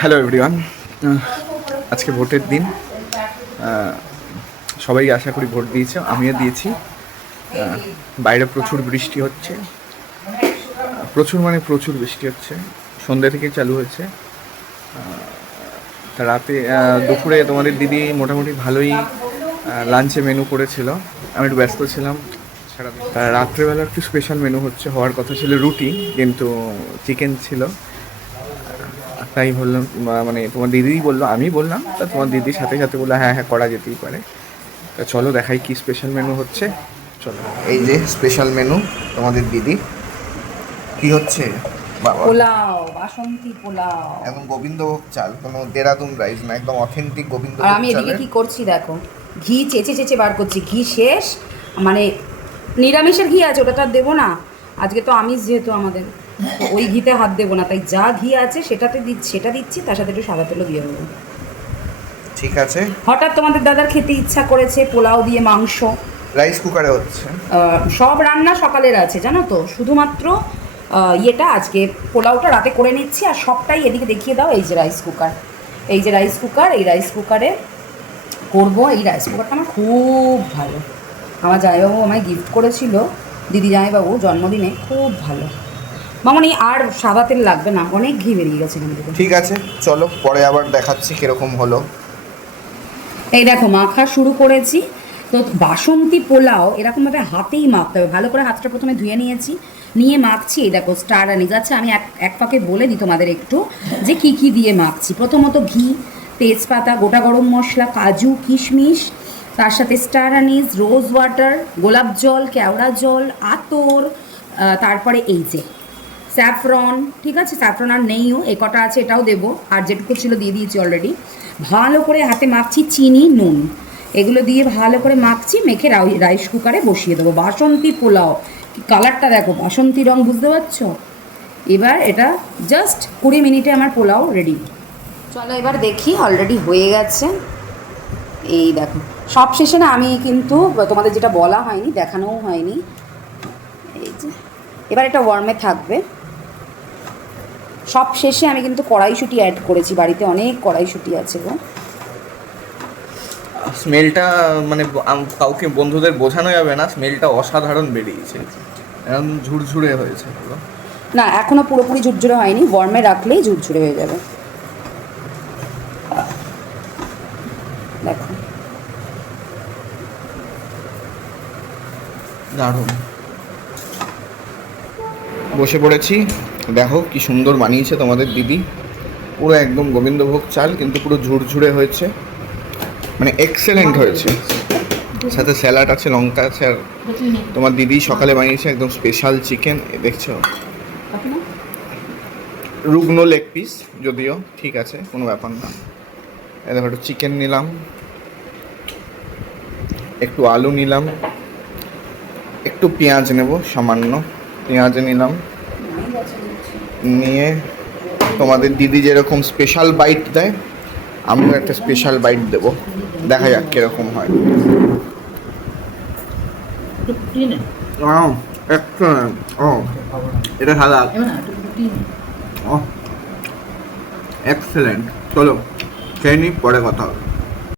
Hello everyone, আজকে ভোটের দিন। সবাই আশা করি ভোট দিয়েছে, আমিও দিয়েছি। বাইরে প্রচুর বৃষ্টি হচ্ছে, প্রচুর বৃষ্টি হচ্ছে। সন্ধ্যা থেকে চালু হয়েছে। তা রাতে দুপুরে তোমাদের দিদি মোটামুটি ভালোই লাঞ্চে মেনু করেছিল। আমি একটু ব্যস্ত ছিলাম সারাদিন। রাত্রেবেলা একটু স্পেশাল মেনু হওয়ার কথা ছিল রুটি, কিন্তু চিকেন ছিল। তাই বললাম, মানে তোমার দিদিই বললো, আমি বললাম, তা তোমার দিদির সাথে সাথে বললো হ্যাঁ হ্যাঁ করা যেতেই পারে। তা চলো দেখাই কি স্পেশাল মেনু হচ্ছে। চলো, এই যে স্পেশাল মেনু তোমাদের দিদি। কি হচ্ছে? পোলাও, বাসন্তী পোলাও, একদম গোবিন্দভোগ চাল, কোনো দেরাদুন রাইস না, একদম অথেন্টিক আর গোবিন্দভোগ আমি এদিকে চালের। কি করছি দেখো, ঘি চেঁচে চেঁচে বার করছি। ঘি শেষ, মানে নিরামিষের ঘি আছে, ওটা তো আর দেবো না। আজকে তো আমিষ যেহেতু আমাদের, তো ওই ঘিতে হাত দেবো না, তাই যা ঘি আছে সেটা দিচ্ছি, তার সাথে একটু সাদা তেলও দিয়ে দেবো। ঠিক আছে। হঠাৎ তোমাদের দাদার খেতে ইচ্ছা করেছে পোলাও দিয়ে মাংস। রাইস কুকারে হচ্ছে। সব রান্না সকালের আছে জানো তো, শুধুমাত্র ইয়েটা আজকে পোলাওটা রাতে করে নিচ্ছি। আর সবটাই এদিকে দেখিয়ে দাও, এই যে রাইস কুকার, এই যে রাইস কুকার, এই রাইস কুকারে করবো। এই রাইস কুকারটা আমার খুব ভালো, আমার জামাইবাবু আমায় গিফট করেছিল, দিদি জামাইবাবু জন্মদিনে। খুব ভালো মামনি, আর সাদা তেল লাগবে না, অনেক ঘি বেরিয়ে গেছে এখান থেকে। ঠিক আছে, চলো পরে আবার দেখাচ্ছি কিরকম হলো। এই দেখো মাখা শুরু করেছি। তো বাসন্তী পোলাও এরকমভাবে হাতেই মাখতে হবে, ভালো করে হাতটা প্রথমে ধুয়ে নিয়েছি, নিয়ে মাখছি। এই দেখো স্টার আনিস আছে, আমি এক পাকে বলে দিই তোমাদের একটু যে কি কি দিয়ে মাখছি। প্রথমত ঘি, তেজপাতা, গোটা গরম মশলা, কাজু, কিশমিশ, তার সাথে স্টার আনিস, রোজ ওয়াটার, গোলাপ জল, কেওড়া জল, আতর, তারপরে এই যে স্যাফরন। ঠিক আছে, স্যাফরন আর নেইও, এ কটা আছে এটাও দেবো, আর যেটুকু ছিল দিয়ে দিয়েছি অলরেডি। ভালো করে হাতে মাখছি, চিনি, নুন, এগুলো দিয়ে ভালো করে মাখছি, মেখে রাইস কুকারে বসিয়ে দেবো। বাসন্তী পোলাও, কালারটা দেখো, বাসন্তী রং, বুঝতে পারছো? এবার এটা জাস্ট 20 মিনিটে আমার পোলাও রেডি। চলো এবার দেখি, অলরেডি হয়ে গেছে। এই দেখো, সব শেষে না আমি কিন্তু তোমাদের যেটা বলা হয়নি, দেখানোও হয়নি, এই যে এবার এটা ওয়ার্মে থাকবে। সব শেষে আমি কিন্তু কড়াইশুঁটি অ্যাড করেছি, বাড়িতে অনেক কড়াইশুঁটি আছে গো। স্মেলটা মানে কাউকে বন্ধুদের বোঝানো যাবে না, স্মেলটা অসাধারণ বেরিয়েছে, একদম ঝুরঝুরে হয়েছে পুরো। না, এখনও পুরোপুরি ঝুরঝুরে হয়নি, ওয়ার্মে রাখলেই ঝুরঝুরে হয়ে যাবে। দেখো দারুণ। বসে পড়েছি, দেখো কি সুন্দর বানিয়েছে তোমাদের দিদি। পুরো একদম গোবিন্দভোগ চাল, কিন্তু পুরো ঝুরঝুরে হয়েছে, মানে এক্সেলেন্ট হয়েছে। সাথে স্যালাড আছে, লঙ্কা আছে, আর তোমার দিদি সকালে বানিয়েছে একদম স্পেশাল চিকেন। দেখছো, রুগ্ন লেগ পিস, যদিও ঠিক আছে, কোনো ব্যাপার না। দেখো একটু চিকেন নিলাম, একটু আলু নিলাম, একটু পেঁয়াজ নেব, সামান্য পেঁয়াজ নিলাম। নিয়ে তোমাদের দিদি যেরকম স্পেশাল বাইট দেয়, আমিও একটা স্পেশাল বাইট দেবো, দেখা যাক কিরকম হয়। এটা সাদা, এক্সেলেন্ট। চলো খেয়ে নিই, পরে কথা হবে।